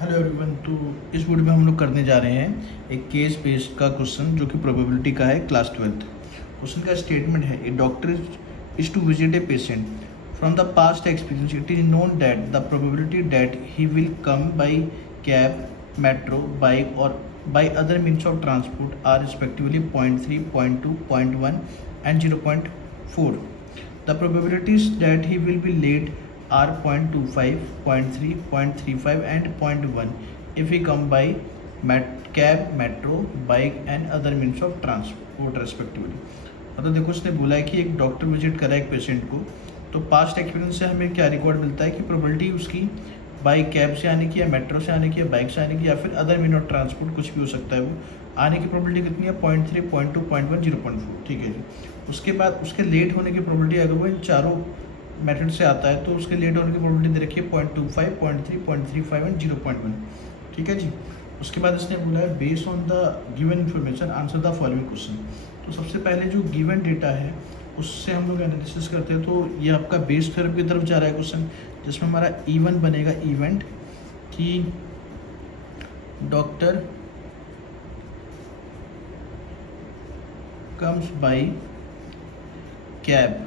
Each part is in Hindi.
Hello everyone. तो इस वीडियो में हम लोग करने जा रहे हैं एक केस बेस्ड का क्वेश्चन जो कि प्रोबेबिलिटी का है, क्लास 12th। क्वेश्चन का स्टेटमेंट है, a doctor is to visit a patient from the past experience it is known that the probability that he will come by cab, metro, bike और by other means of transport are respectively 0.3, 0.2, 0.1 and 0.4. The probabilities that he will be late are 0.25, 0.3, 0.35 and 0.1 if he come by cab, metro, bike and other means of transport respectively. मतलब देखो, उसने बोला है कि एक डॉक्टर विजिट करा है एक पेशेंट को, तो पास्ट एक्सपीरियंस से हमें क्या रिकॉर्ड मिलता है कि प्रोबेबिलिटी उसकी बाई कैब से आने की या मेट्रो से आने की या बाइक से आने की या फिर अदर मीन ऑफ ट्रांसपोर्ट कुछ भी हो सकता है, वो आने की प्रोबेबिलिटी कितनी है 0.3, 0.2, 0.1, 0.4। ठीक है जी। उसके बाद उसके लेट होने की प्रोबेबिलिटी, अगर वो इन चारों मेथड से आता है तो उसके लेट होने की प्रोबेबिलिटी दे रखी है 0.25, 0.3, 0.35 एंड 0.1। ठीक है जी। उसके बाद इसने बोला है based on the given information answer the following question. तो सबसे पहले जो गिवन डेटा है उससे हम लोग एनालिसिस करते हैं। तो ये आपका बेस थ्योरम की तरफ जा रहा है क्वेश्चन, जिसमें हमारा इवन बनेगा इवेंट कि doctor comes by cab.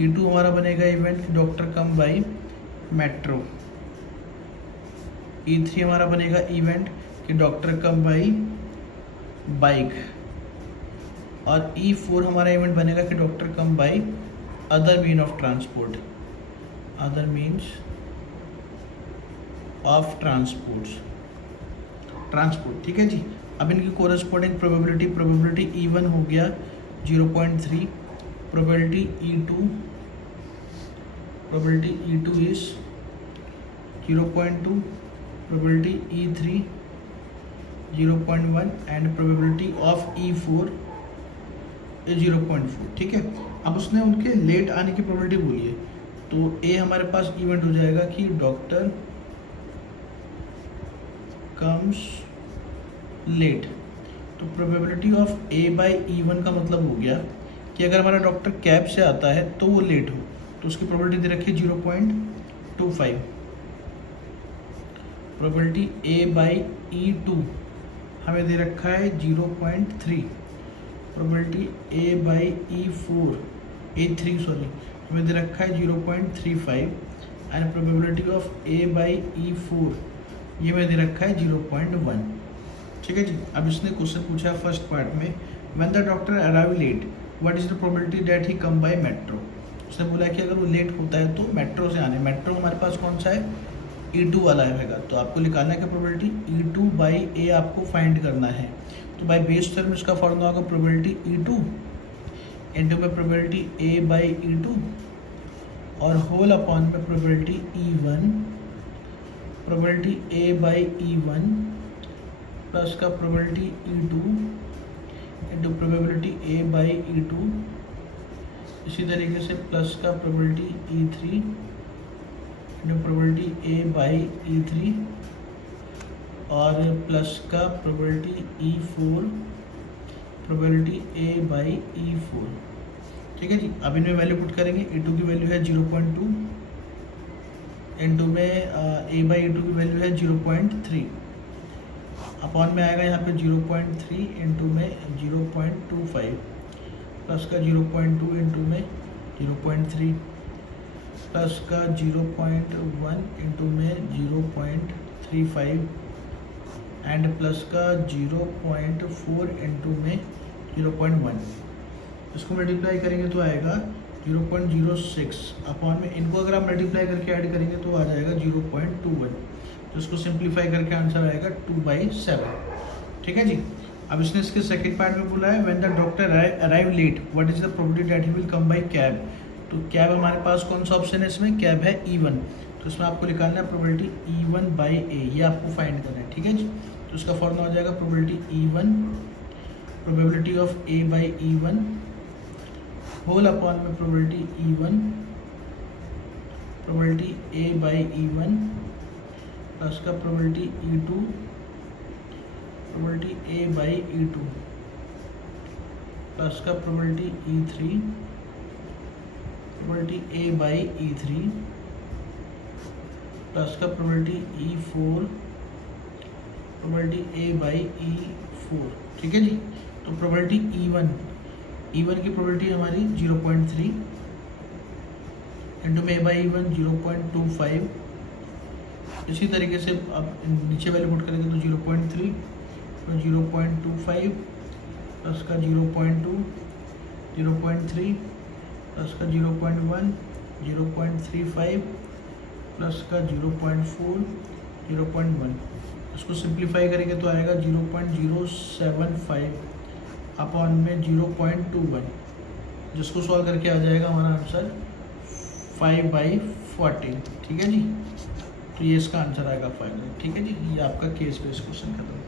E2 हमारा बनेगा इवेंट कि doctor come by metro. E3 हमारा बनेगा इवेंट कि डॉक्टर कम बाय बाइक। और E4 हमारा इवेंट बनेगा कि doctor come by other mean of transport, other means of transport. ठीक है जी। अब इनकी कोरस्पॉन्डिंग प्रोबेबिलिटी E1 हो गया 0.3, probability E2 is 0.2, probability E3 0.1 and probability of E4 is 0.4। ठीक है। अब उसने उनके लेट आने की प्रोबेबिलिटी बोली है, तो ए हमारे पास इवेंट हो जाएगा कि डॉक्टर कम्स लेट। तो probability of A by E1 का मतलब हो गया कि अगर हमारा डॉक्टर कैब से आता है तो वो लेट हो, तो उसकी प्रोबेबिलिटी दे रखी है 0.25। प्रोबेबिलिटी ए बाई E2 हमें दे रखा है 0.3। प्रोबेबिलिटी ए बाई E3 हमें दे रखा है 0.35 and probability of A by E4 ये हमें दे रखा है 0.1। ठीक है जी। अब इसने क्वेश्चन पूछा फर्स्ट पार्ट में, when the doctor arrive late what is the probability that he come by metro. उसने बोला कि अगर वो लेट होता है तो मेट्रो से आने, मेट्रो हमारे पास कौन सा है E2 वाला रहेगा, तो आपको निकालना है कि प्रोबेबिलिटी E2 बाई ए आपको फाइंड करना है। तो बाई बेस टर्म इसका फॉर्मूला होगा प्रोबेबिलिटी E2 इंटू में प्रोबेबिलिटी ए बाई E2 और होल अपॉन में probability E1, probability A by E1 plus का probability E2 into probability A by E2, इसी तरीके से प्लस का probability E3 into probability A by E3 और प्लस का probability E4 probability A by E4। ठीक है जी। अब इनमें वैल्यू पुट करेंगे। E2 की वैल्यू है 0.2 इंटू में ए बाई E2 की वैल्यू है 0.3 अपॉन में आएगा यहाँ पे 0.3 इंटू में 0.25 प्लस का 0.2 इंटू में 0.3 प्लस का 0.1 इंटू में 0.35 एंड प्लस का 0.4 इंटू में 0.1। इसको मल्टीप्लाई करेंगे तो आएगा 0.06 अपॉन में इनको अगर आप मल्टीप्लाई करके ऐड करेंगे तो आ जाएगा 0.21। तो इसको सिंप्लीफाई करके आंसर आएगा 2/7। ठीक है जी। अब इसने इसके सेकंड पार्ट में बोला है when the doctor arrive late what is the probability that he will come by cab. तो कैब हमारे पास कौन सा ऑप्शन है इसमें, कैब है E1। तो इसमें आपको निकालना है प्रोबेबिलिटी E1 बाई ए, ये आपको फाइंड करना है। ठीक है जी। तो इसका फॉर्मूला हो जाएगा probability E1 probability of A by E1 whole upon में probability E1 probability A by E1 plus का probability E2 probability A by E2 plus का probability E3 probability A by E3 plus का probability E4 probability A by E4, ठीक है जी। तो प्रोबेबिलिटी E1 की प्रोबेबिलिटी हमारी 0.3 इंटू A बाई E1 0.25। इसी तरीके से अब नीचे वैल्यू पुट करेंगे तो 0.3 तो 0.25 प्लस का 0.2 0.3 प्लस का 0.1 0.35 प्लस का 0.4 0.1। इसको सिंप्लीफाई करेंगे तो आएगा 0.075 अपॉन में 0.21, जिसको सॉल्व करके आ जाएगा हमारा आंसर 5/14, ठीक है जी। तो ये इसका आंसर आएगा फाइनल, ठीक है जी। ये आपका केस बेस्ड क्वेश्चन खत्म।